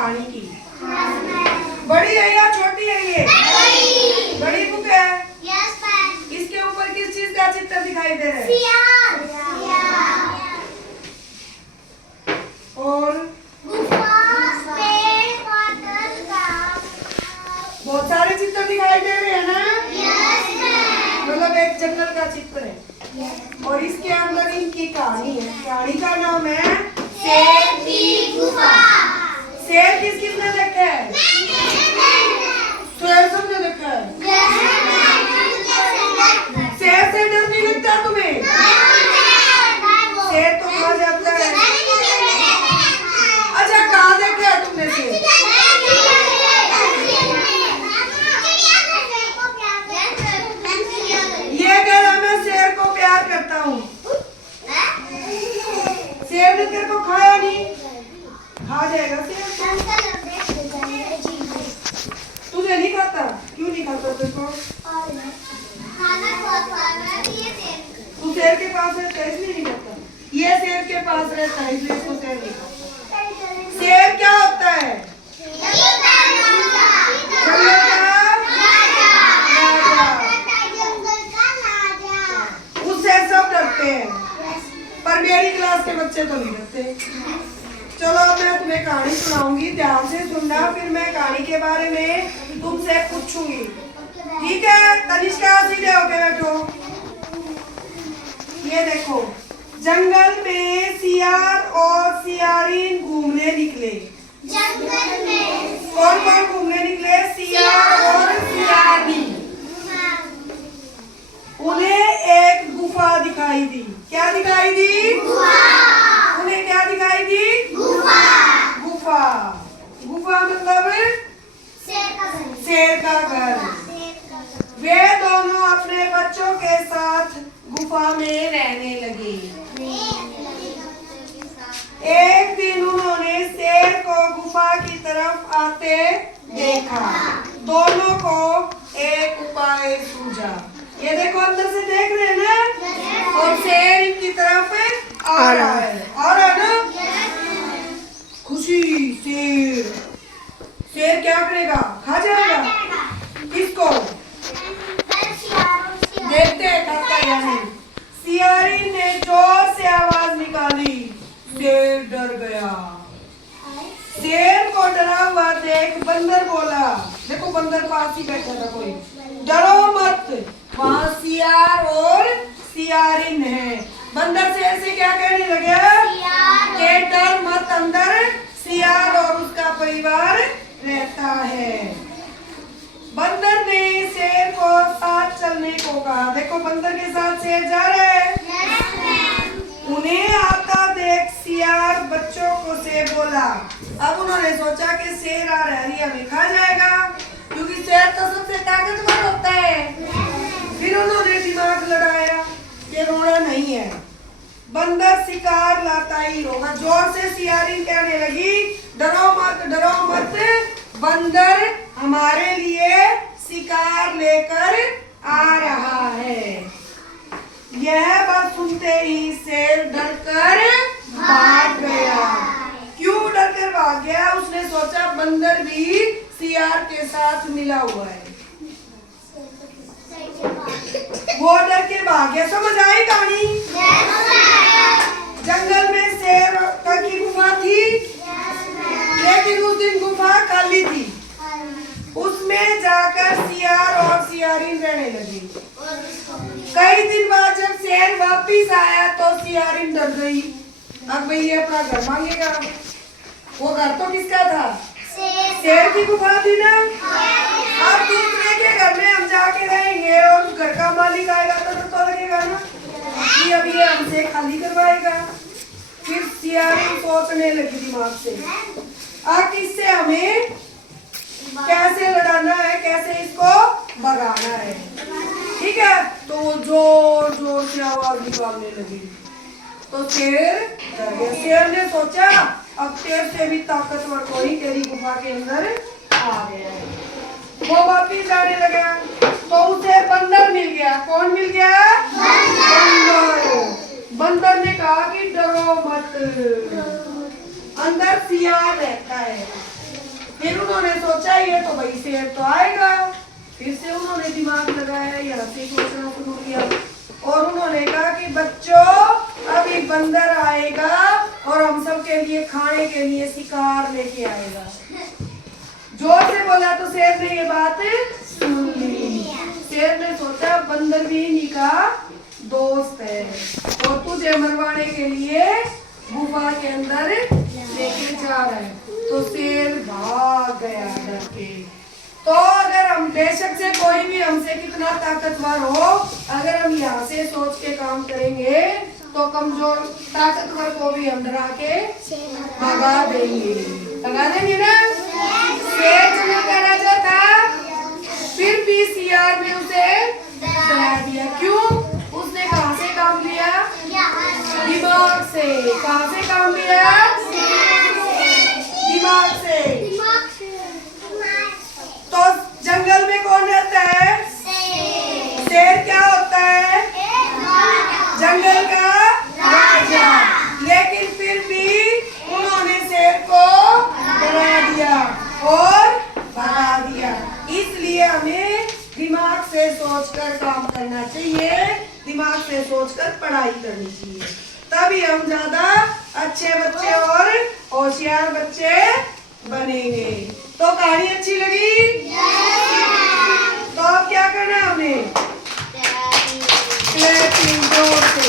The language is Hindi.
कहानी की। बड़ी है या छोटी है ये? बड़ी बुक है। इसके ऊपर किस चीज का चित्र दिखाई दे रहा है? और बहुत सारे चित्र दिखाई दे रहे हैं ना? मतलब एक जंगल का चित्र है और इसके अंदर इनकी कहानी है। कहानी का नाम है शेर की गुफा। शेर किसने देखा है? शेर सबने देखा है। शेर से डर नहीं लगता तुम्हें? शेर तो खा जाता है। अच्छा कहाँ देखा है तुमने शेर? ये कह रहा मैं शेर को प्यार करता हूँ। शेर ने तेरे को खाया नहीं? खा जाएगा शेर। तुझे नहीं खाता? क्यों नहीं खाता तेरे को? तू शेर के पास रहता है इसलिए नहीं खाता। ये शेर के पास रहता है इसलिए इसको शेर नहीं खाता। शेर क्या होता है? उससे सब डरते हैं पर मेरी क्लास के बच्चे तो नहीं डरते। चलो मैं तुम्हें कहानी सुनाऊंगी, ध्यान से सुनना। फिर मैं कहानी के बारे में तुमसे पूछूंगी, ठीक है? तनिष्का सीधे होके बैठो। ये देखो, जंगल में सियार और सियारिन घूमने निकले। जंगल में कौन कौन घूमने निकले? सियार और सियारिन। उन्हें एक गुफा दिखाई दी। क्या दिखाई दी? उन्हें क्या दिखाई दी? गुफा। गुफा मतलब शेर का घर। वे दोनों अपने बच्चों के साथ गुफा में रहने लगे। एक दिन उन्होंने शेर को गुफा की तरफ आते देखा। दोनों को एक उपाय सूझा। ये देखो अंदर से देख रहे हैं ना? और शेर इनकी तरफ आ रहा है। आ रहा है ना? खुशी। शेर क्या करेगा? खा जाएगा। किसको? देखते हैं खाता या नहीं। सियारी ने जोर से आवाज निकाली। शेर डर गया। शेर को डरा हुआ देख बंदर बोला, देखो बंदर पास ही बैठा था कोई, डरो मत, वहाँ सियार और सियारिन है। बंदर शेर से क्या कहने लगे? के डर मत, अंदर सियार और उसका परिवार रहता है। बंदर ने शेर को साथ चलने को कहा। देखो बंदर के साथ शेर जा रहा है। उन्हें आता देख सियार बच्चों को से बोला। अब उन्होंने सोचा कि शेर आ रहा है, हमें खा जाएगा, क्योंकि शेर तो सबसे ताकतवर होता है। फिर उन्होंने दिमाग लड़ाया कि रोना नहीं है, बंदर शिकार लाता ही होगा। जोर से सियारिन कहने लगी, डरो मत, बंदर हमारे लिए शिकार लेकर आ रहा है। यह बात सुनते ही शेर डरकर भाग गया। क्यों डरकर भाग गया? उसने सोचा बंदर भी सियार के साथ मिला हुआ है, वो डर के भाग गया। समझ आई कहानी? जंगल में शेर की गुफा थी, लेकिन उस दिन गुफा खाली थी। उसमें जाकर सियार और सियारिन रहने लगी। कई दिन बाद जब शेर वापिस आया तो सियारिन डर गई। अब भाई ये अपना घर मांगेगा। वो घर तो किसका था? शेर की गुफा थी ना। अब दूसरे के घर में हम जाके रहेंगे और उस घर का मालिक आएगा तो लगेगा ना कि अब ये हमसे खाली करवाएगा। फिर सियारिन सोचने लगी दिमाग से, इससे हमें कैसे लड़ाना है, कैसे इसको भगाना है। ठीक है, तो वो जोर जोर से आवाज निकालने लगी तो शेर डर गया। शेर ने सोचा अब शेर से भी ताकतवर कोई तेरी गुफा के अंदर आ गया है। वो वापिस जाने लगा तो उसे बंदर मिल गया। कौन मिल गया? बंदर। बंदर ने कहा कि डरो मत, अंदर सियार रहता है। फिर उन्होंने सोचा ये तो भाई शेर तो आएगा, फिर से उन्होंने दिमाग लगाया, यहाँ से सोचना शुरू किया और उन्होंने कहा कि बच्चों अभी बंदर आएगा और हम सब के लिए खाने के लिए शिकार लेके आएगा। जोर से बोला तो शेर ने ये बात सुन ली। शेर ने सोचा बंदर भी इन्हीं का दोस्त है और तुझे मरवाने के लिए गुफा के अंदर लेके जा रहा है। तो शेर भाग गया डर के। तो अगर हम बेशक से कोई भी हमसे कितना ताकतवर हो, अगर हम यहाँ से सोच के काम करेंगे तो कमजोर ताकतवर को भी हम डरा के भगा देंगे। भगा देंगे ना। शेर जंगल का राजा था, फिर भी सियार ने उसे डरा दिया। क्यों? उसने कहाँ से काम लिया? दिमाग से। कहाँ से काम लिया? दिमाग से। तो जंगल में कौन रहता है? शेर क्या होता है? जंगल का राजा। लेकिन फिर भी उन्होंने शेर को डरा दिया और भगा दिया। इसलिए हमें दिमाग से सोचकर काम करना चाहिए, दिमाग से सोचकर पढ़ाई करनी चाहिए, तभी हम ज्यादा अच्छे बच्चे और होशियार बच्चे बनेंगे। तो कहानी अच्छी लगी? तो अब क्या करना है हमें? क्लैपिंग जोर से।